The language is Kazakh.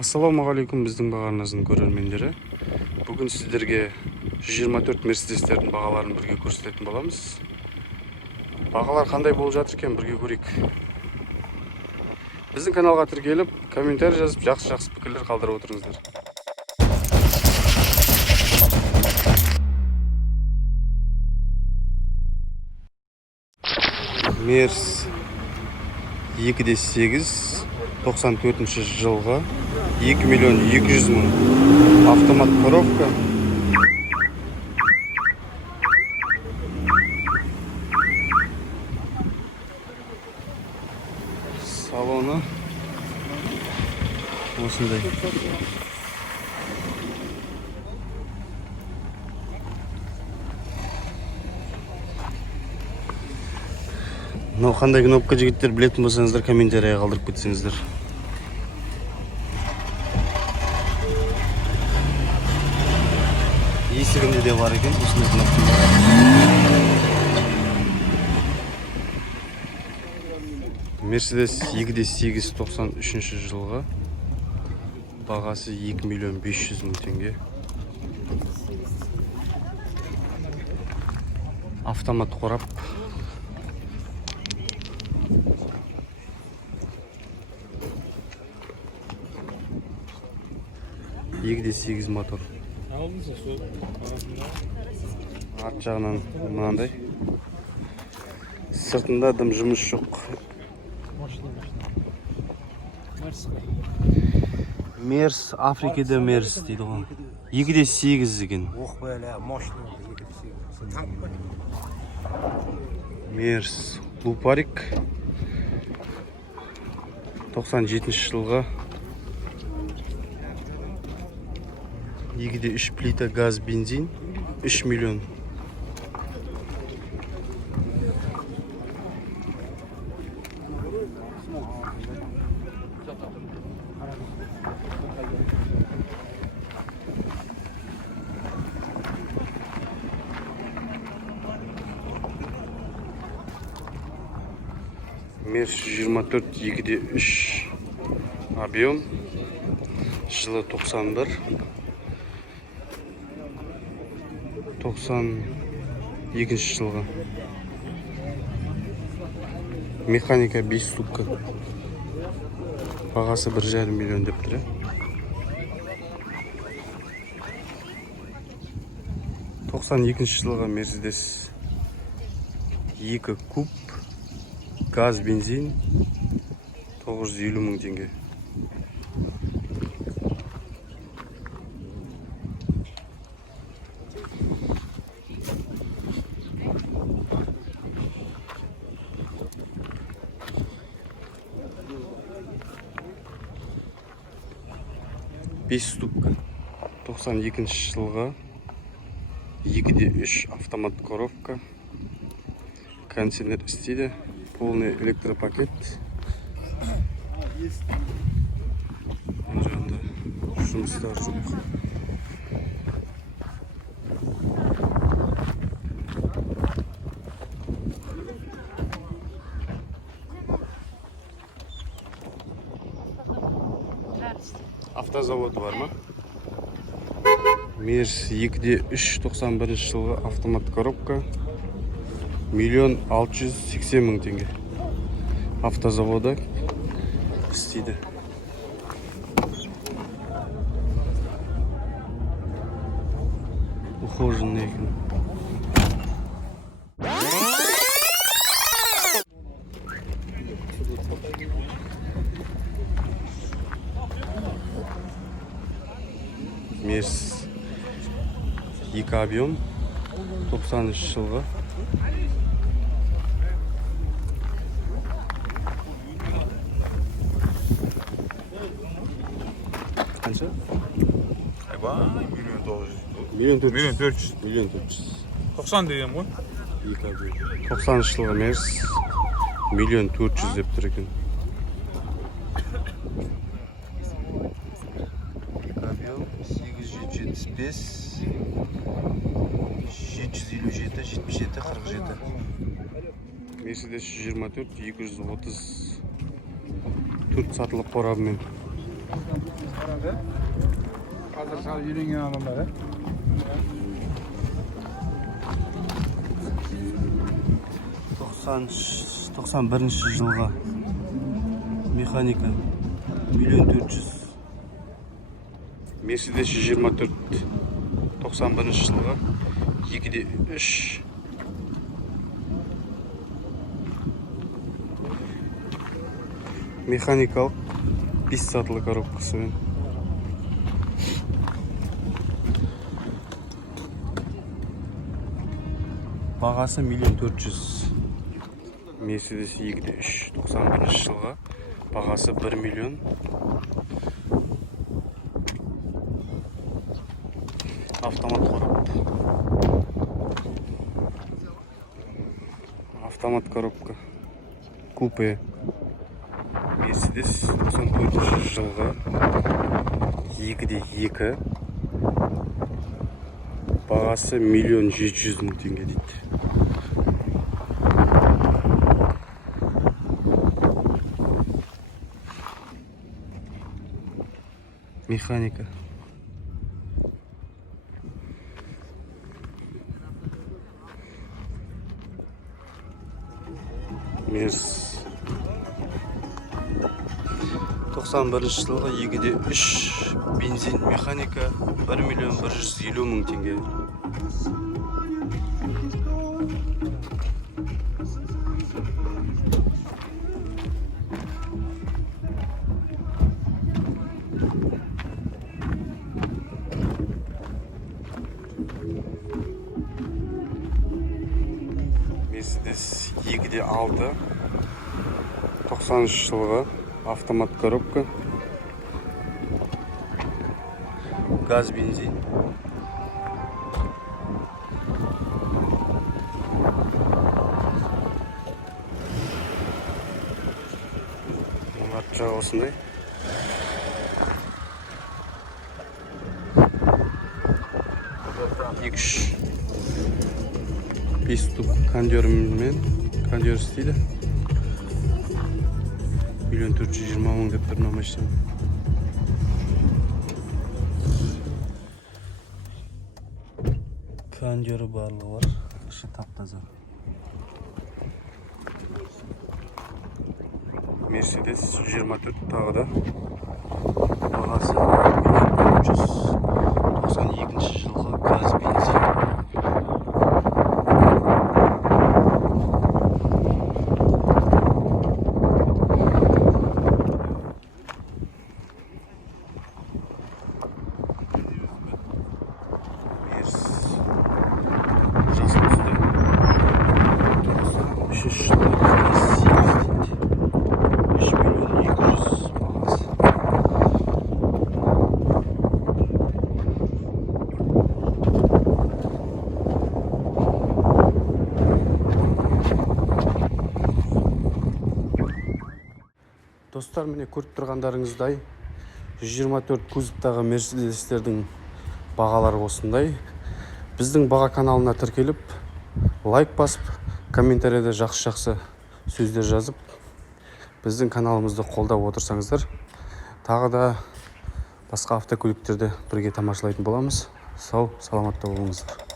Ассалаумағалейкум біздің бағарназының көрермендері. Бүгін сіздерге 124 мерседестердің бағаларын бірге көрсететін боламыз. Бағалар қандай болып жатыр екен, бірге көрейік. Біздің каналға тіркеліп, комментарий жазып, жақсы пікірлер қалдырып отырыңыздар. Мерс 2.8 94 жылғы 2.200.000 автомат коробка. Салоны осындай. Мынау қандай кнопка, жігіттер, білетін болсаңыздар комментария қалдырып кетсеңіздер. Есігінде де бар екен, осындай кнопка. Мерседес 2.8 93 жылғы. Бағасы 2.500.000 теңге. Автомат қорап. 2.8 мотор. Арт жағынан мынандай. Сыртында дым жұмыс жоқ. Мерс, Африкада Мерс дейді ғой. 2.8 екен. Мерс Лупарик 97 жылғы. 2.3 плита газ, бензин, 3 миллион. Мерс 24 2.3 объем, жылы 91. 92 жылғы. Механика 5 ступка. Бағасы 1,5 миллион деп тұр. 92 жылғы Мерседес 2 куб, газ, бензин, 950.000 теңге. Бес ступка. 92 жылғы. 2.3 автомат коробка. Кондиционер істейді. Полный электропакет. Бұл жағында жұмыстар жоқ. Автозаводы бар ма? Мерс 2.3 91 жылғы автомат коробка. 1.680.000 теңге. Автозавода істейді. Ухоженный екен. Мерс 2 объем 93 жылғы. Қанша? Миллион 400. 90 деген ғой. 90 жылғы Мерс 1.400.000 деп тұр екен. Объем 875 757 77 47. Мерседес 124 230 төрт сатылық қорабымен Hazır şal yürüyen adamlar. 91 жылғы механика 1.400.000. Мерседес 124 91 жылғы 2.3. Механикалық 5 сатылы коробкасымен. Бағасы 1.400.000. Мерседес 2.3 91 жылғы бағасы 1 миллион. Автомат коробка. Автомат коробка. Купе. Мерседес 94 жылғы 2.2. Бағасы 1.700.000 теңге дейді. Механика. Мерс 91 жылғы 2.3 бензин механика 1.150.000 теңге. Мерседес 2.6 93 жылғы автомат коробка. Газ бензин. Арт жағы осындай. Екі-үш 5 ступ кондермен кондер істейді. 1.420.000 деп тұр машина. Кондері барлығы бар. Іші тап-таза. Мерседес 124 тағы да. Бағасы 1.492 жылғы газ бензин. Достар, міне көріп тұрғандарыңыздай 124 кузовтағы мерседестердің бағалары осындай. Біздің баға каналына тіркеліп, лайк басып, комментарияда жақсы сөздер жазып, біздің каналымызды қолдап отырсаңыздар, тағы да басқа автокөліктерді бірге тамашалайтын боламыз. Сау, саламатта болыңыздар.